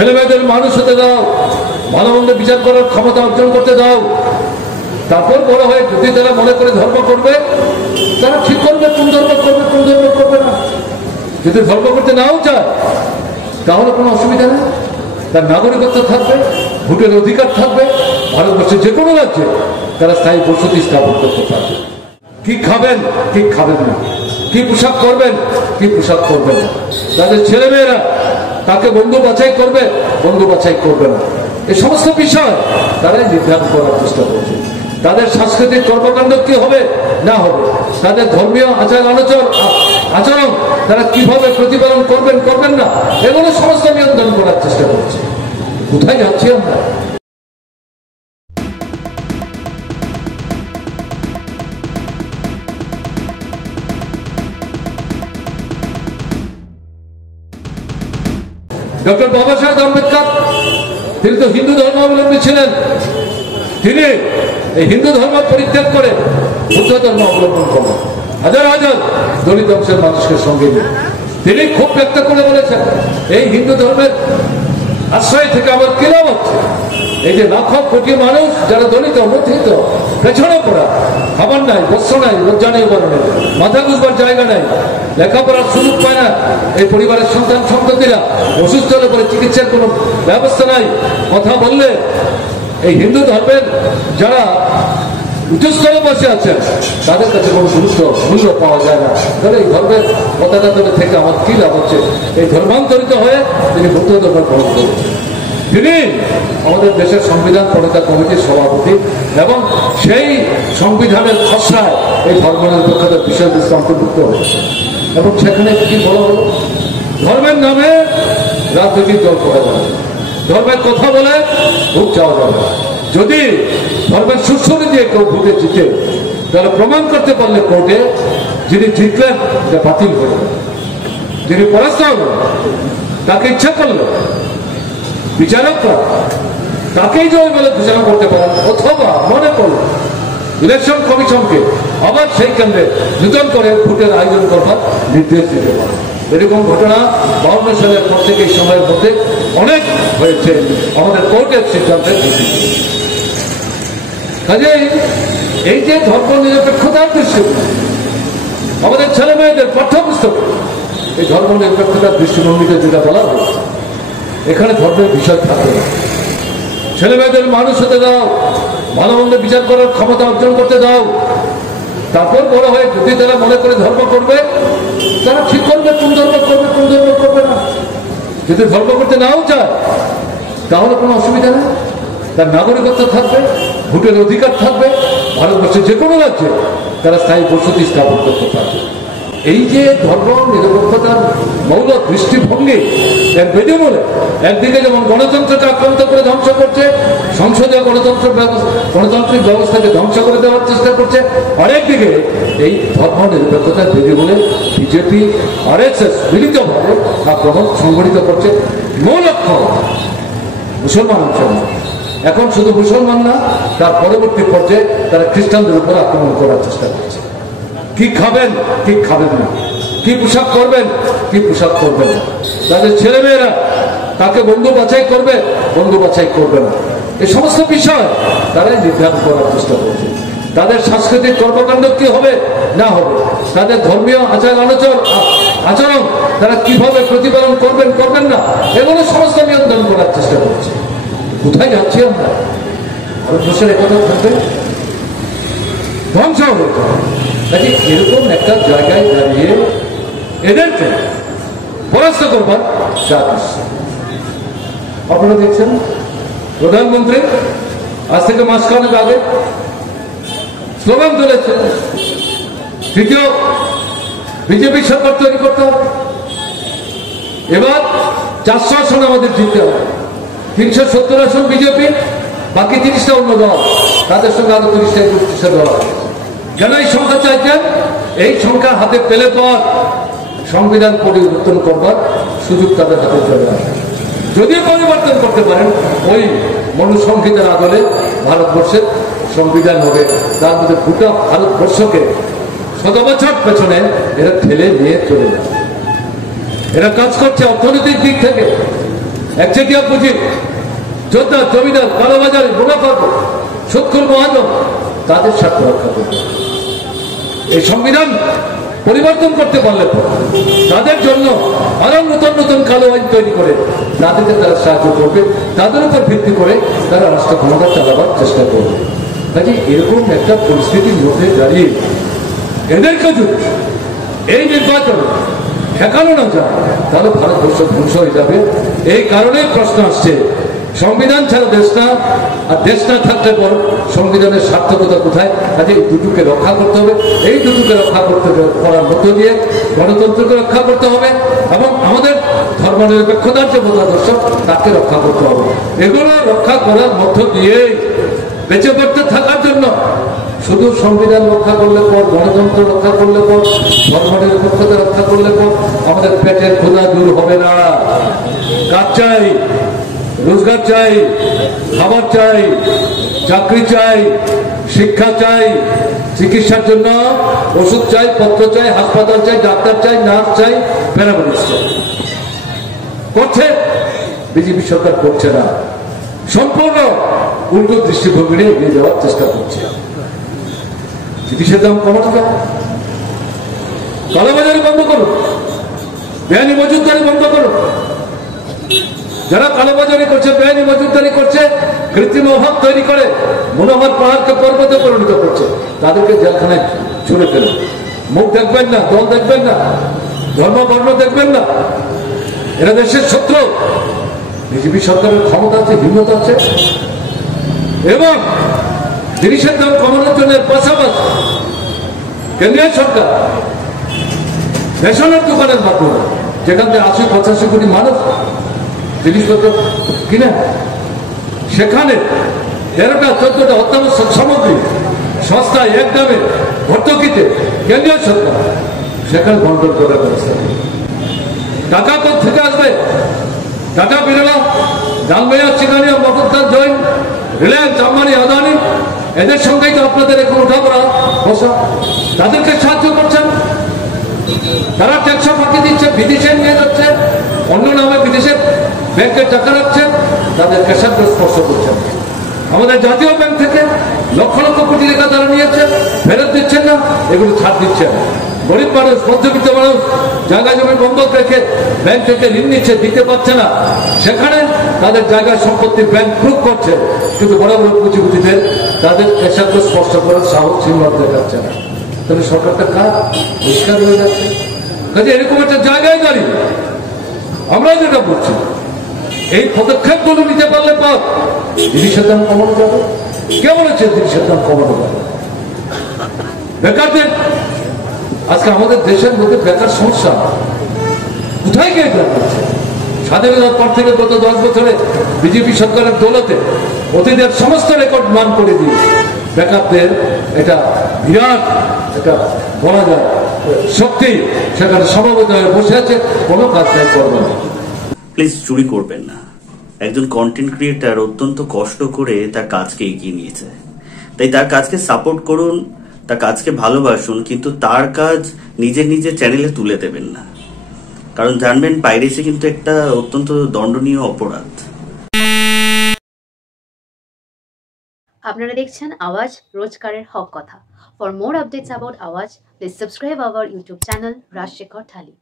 ছেলে মেয়েদের মানুষ হতে দাও, ভালো মন্দ বিচার করার ক্ষমতা অর্জন করতে দাও। তারপর বড় হয়ে যদি তারা মনে করে ধর্ম করবে, তারা ঠিক করবে কোন ধর্ম করবে কোন ধর্ম করবে না। যদি ধর্ম করতে নাও চায় তাহলে কোনো অসুবিধা নেই, তার নাগরিকত্ব থাকবে, ভোটের অধিকার থাকবে, ভারতবর্ষের যে কোনো রাজ্যে তারা স্থায়ী বসতি স্থাপন করতে পারবে। কি খাবেন কি খাবেন না, কি পোশাক করবেন কি পোশাক করবেন না, তাদের ছেলেমেয়েরা তাকে বন্ধু বাছাই করবে বন্ধু বাছাই করবে না, এই সমস্ত বিষয় তারাই নির্ধারণ করার চেষ্টা করছে। তাদের সাংস্কৃতিক কর্মকাণ্ড কি হবে না হবে, তাদের ধর্মীয় আচরণ তারা কিভাবে প্রতিপালন করবেন করবেন না, এগুলো সমস্ত নিয়ন্ত্রণ করার চেষ্টা করছে। কোথায় যাচ্ছি আমরা? ডক্টর বাবা সাহেব আম্বেদকর তিনি তো হিন্দু ধর্মাবলম্বী ছিলেন। তিনি এই হিন্দু ধর্ম পরিত্যাগ করে বুদ্ধ ধর্ম অবলম্বন করেন, হাজার হাজার দলিত অংশের মানুষকে সঙ্গে নিয়ে তিনি খুব ব্যক্ত করে বলেছেন, এই হিন্দু ধর্মের আশ্রয় থেকে আমার কি লাভ হচ্ছে? এই যে লাখ কোটি মানুষ যারা দলিত মধ্যিত পেছনে পড়া, খাবার নাই, বস্ত্র নাই, লজ্জা নেই, মাথা গুঁজবার জায়গা নাই, লেখাপড়ার সুযোগ পায় না, এই পরিবারের সন্তান সন্ততিরা অসুস্থ হলে পরে চিকিৎসার কোনো ব্যবস্থা নাই। কথা বললে এই হিন্দু ধর্মের যারা উচ্চস্তরে বসে আছেন তাদের কাছে কোনো গুরুত্ব মূল্য পাওয়া যায় না। তাহলে এই ধর্মের পতাকা ধরে থেকে আমার কি লাভ হচ্ছে? এই ধর্মান্তরিত হয়ে তিনি বুদ্ধ ধর্ম গ্রহণ করেছেন। তিনি আমাদের দেশের সংবিধান প্রণেতা কমিটির সভাপতি এবং সেই সংবিধানের খসড়ায় এই ধর্মনিরপেক্ষতার বিষয়বস্তু অন্তর্ভুক্ত হয়েছে। এবং সেখানে কি বলা হলো, ধর্মের নামে রাজনৈতিক দল করা যাবে, ধর্মের কথা বলে ভোট চাওয়া যাবে। যদি ধর্মের সুশ্রী দিয়ে কেউ ভোটে জিতে, তারা প্রমাণ করতে পারলে কোর্টে যিনি জিতলেন এটা বাতিল হয়ে যাবে, যিনি পরাস্ত হলেন তাকে ইচ্ছা করলো বিচারকরা তাকেই জয় বলে ঘোষণা করতে পারেন, অথবা মনে করল ইলেকশন কমিশনকে আবার সেই কেন্দ্রে নূতন করে ভোটের আয়োজন করবার নির্দেশ দিতে পারে। এরকম ঘটনা 52 সালের পর থেকে এই সময়ের মধ্যে অনেক হয়েছে আমাদের কোর্টের সিদ্ধান্তের ভিত্তিতে। কাজেই এই যে ধর্ম নিরপেক্ষতার দৃষ্টিভঙ্গি আমাদের ছেলে মেয়েদের পাঠ্যপুস্তকে এই ধর্ম নিরপেক্ষতার দৃষ্টিভঙ্গিতে যেটা বলা হয়েছে, এখানে ধর্মের বিষয় থাকবে না। ছেলে মেয়েদের মানুষ হতে দাও, ভালো মন্দ বিচার করার ক্ষমতা অর্জন করতে দাও। তারপর বড় হয়ে যদি তারা মনে করে ধর্ম করবে, তারা ঠিক করবে কোন ধর্ম করবে কোন ধর্ম করবে না। যদি ধর্ম করতে নাও চায় তাহলে কোনো অসুবিধা নেই, তার নাগরিকত্ব থাকবে, ভোটের অধিকার থাকবে, ভারতবর্ষের যে কোনো রাজ্যে তারা স্থায়ী বসতি স্থাপন করতে পারবে। এই যে ধর্ম নিরপেক্ষতার মৌল দৃষ্টিভঙ্গি এর বেদমূলে একদিকে যেমন গণতন্ত্রকে আক্রান্ত করে ধ্বংস করছে, সংসদীয় গণতান্ত্রিক ব্যবস্থাকে ধ্বংস করে দেওয়ার চেষ্টা করছে, আরেকদিকে এই ধর্ম নিরপেক্ষতার বেদমূলে বিজেপি RSS মিলিতভাবে আক্রমণ সংগঠিত করছে। মূল লক্ষ্য মুসলমান অঞ্চল, এখন শুধু মুসলমান না, তার পরবর্তী পর্যায়ে তারা খ্রিস্টানদের উপর আক্রমণ করার চেষ্টা করছে। কি খাবেন কি খাবেন না, কি পোশাক করবেন কি পোশাক করবেন না, তাদের ছেলেমেয়েরা তাকে বন্ধু বাছাই করবে বন্ধু বাছাই করবে না, এই সমস্ত বিষয় তারাই নির্ধারণ করার চেষ্টা করছে। তাদের সাংস্কৃতিক কর্মকাণ্ড কি হবে না হবে, তাদের ধর্মীয় আচরণ তারা কিভাবে প্রতিপালন করবেন করবেন না, এগুলো সমস্ত নিয়ন্ত্রণ করার চেষ্টা করছে। কোথায় যাচ্ছি আমরা? ভারতবর্ষের একথা থাকবে, ধ্বংস হয়ে যাবে। এরকম একটা জায়গায় দাঁড়িয়ে এদেরকে পরাস্ত করবার চাষ আপনারা দেখছেন। প্রধানমন্ত্রী আজ থেকে মাসখানেক আগে স্লোগান তুলেছে, তৃতীয় বিজেপি সরকার তৈরি করতে হবে। এবার 400 আসন আমাদের জিততে হবে, 370 আসন বিজেপি, বাকি 30টা অন্য দল, তাদের সঙ্গে আরো 30টা দল আছে। কেন এই সংখ্যা চাইছেন? এই সংখ্যা হাতে পেলে পর সংবিধান পরিবর্তন করবার সুযোগ তাদের হাতে চলে আসে। যদি পরিবর্তন করতে পারেন, ওই মনুসংহিতার আদলে ভারতবর্ষের সংবিধান হবে। তার মধ্যে গোটা ভারতবর্ষকে 100 বছর পেছনে এরা ঠেলে নিয়ে চলে যাবে। এরা কাজ করছে অর্থনৈতিক দিক থেকে, একচেটিয়া পুঁজি, যোদ্ধা, জমিদার, কালোবাজারি, মুনাফা, সুৎখোর মহাজন, তাদের স্বার্থ রক্ষা করবে। এই সংবিধান পরিবর্তন করতে পারলে তাদের জন্য আরো নতুন নতুন কালো আইন তৈরি করে তাদেরকে তারা সাহায্য করবে, তাদের উপর ভিত্তি করে তারা রাষ্ট্র ক্ষমতা চালাবার চেষ্টা করবে। কাজে এরকম একটা পরিস্থিতির মধ্যে দাঁড়িয়ে এদেরকে যদি এই নির্বাচন ঠেকানো না যায় তাহলে ভারতবর্ষ ধ্বংস হয়ে যাবে। এই কারণেই প্রশ্ন আসছে, সংবিধান ছাড়া দেশ না, আর দেশ না থাকলে পর সংবিধানের সার্থকতা কোথায়? কাজে এই দুটোকে রক্ষা করতে হবে। এই দুটোকে রক্ষা করতে করার মধ্য দিয়ে গণতন্ত্রকে রক্ষা করতে হবে এবং আমাদের ধর্মনিরপেক্ষতার যে মতাদর্শ তাকে রক্ষা করতে হবে। এগুলো রক্ষা করার মধ্য দিয়ে বেঁচে পড়তে থাকার জন্য শুধু সংবিধান রক্ষা করলে পর, গণতন্ত্র রক্ষা করলে পর, ধর্মনিরপেক্ষতা রক্ষা করলে পর আমাদের পেটের ক্ষুধা দূর হবে না। কাজ চাই, রোজগার চাই, খাবার চাই, চাকরি চাই, শিক্ষা চাই, চিকিৎসার জন্য ওষুধ চাই, পত্র চাই, হাসপাতাল চাই, ডাক্তার চাই, নার্স চাই, প্যারামেডিক্স চাই। করছে বিজেপি সরকার, করছে না, সম্পূর্ণ উল্টো দৃষ্টিভঙ্গি নিয়ে এগিয়ে যাওয়ার চেষ্টা করছে। চিকিৎসার দাম কমাতে যাও, কালোবাজারি বন্ধ করুন, বেআইনি মজুতদারি বন্ধ করুন। যারা কালোবাজারি করছে, বেআইনি মজুতদারি করছে, কৃত্রিম অভাব তৈরি করে মনোহর পাহাড়কে পর্বতে পরিণত করছে, তাদেরকে জেলখানায় ছুড়ে ফেলুন। মুখ দেখবেন না, দল দেখবেন না, ধর্ম বর্ণ দেখবেন না, এরা দেশের শত্রু। বিজেপি সরকারের ক্ষমতা আছে, হিম্মত আছে এবং জিনিসের দাম কমানোর জন্য পাশাপাশি কেন্দ্রীয় সরকার রেশনের দোকানের মাধ্যমে, যেখান থেকে ৮০-৮৫ কোটি মানুষ জিনিসপত্র কিনে, সেখানে ১৩টা-১৪টা অত্যাবশ্যক সামগ্রী সস্তায় এক দামে ভর্তুকিতে কেন্দ্রীয় সরকার সেখানে বন্টন করার ব্যবস্থা। টাকা থেকে আসবে? টাটা, বিড়লা, ডালমিয়া, চিকানিয়া, মফস্বল, জৈন, রিলায়েন্স, আম্বানি, আদানি, এদের সঙ্গেই তো আপনাদের এখন উঠা পড়া বসা। তাদেরকে সাহায্য করছেন, তারা ট্যাক্স ফাঁকি দিচ্ছে, বিদেশে নিয়ে যাচ্ছে, অন্য নামে বিদেশে ব্যাংকে টাকা রাখছেন, তাদের ক্যাশাগ্র স্পর্শ করছেন। আমাদের জাতীয় ব্যাংক থেকে লক্ষ লক্ষ কোটি টাকা তারা নিয়েছেন, ফেরত দিচ্ছেন না, এগুলো ছাড় দিচ্ছেন। গরিব মানুষ, মধ্যবিত্ত মানুষ জায়গা জমি বন্ধক রেখে ব্যাংক থেকে ঋণ নিচ্ছে, দিতে পারছে না, সেখানে তাদের জায়গা সম্পত্তি ব্যাংক প্রুফ করছে, কিন্তু বড় বড় পুঁজিপতিদের তাদের ক্যাশাগ্র স্পর্শ করার সাহস হিম্মত দেখাচ্ছে না। তাহলে সরকারটা কাজ পরিষ্কার হয়ে যাচ্ছে। কাজে এরকম একটা জায়গায় দাঁড়িয়ে আমরা যেটা বলছি, এই পদক্ষেপগুলো নিতে পারলে পর জিনিসের দাম কমানো যাবে। কে বলেছে জিনিসের দাম কমানো যাবে? বেকারদের আজকে আমাদের দেশের মধ্যে বেকার সমস্যা কোথায় গিয়ে যাচ্ছে? স্বাধীনতার পর থেকে গত 10 বছরে বিজেপি সরকারের দৌলতে অতীতের সমস্ত রেকর্ড মান করে দিয়ে বেকারদের এটা বিরাট, এটা বলা যায় শক্তি, সেখানে সমবেত হয়ে বসে আছে, কোনো কাজ নাই করবে না। প্লিজ চুরি করবেন না। একজন কন্টেন্ট ক্রিয়েটার অত্যন্ত কষ্ট করে তার কাজকে এগিয়ে নিয়েছে, তাই তার কাজকে সাপোর্ট করুন, তার কাজকে ভালোবাসুন, কিন্তু তার কাজ নিজের চ্যানেলে তুলে দেবেন না। কারণ জানবেন, পাইরেসি কিন্তু একটা অত্যন্ত দণ্ডনীয় অপরাধ। আপনারা দেখছেন আওয়াজ, রোজকারের হক কথা। For more updates about Awaaz, please subscribe our YouTube channel Rajshekhar thali.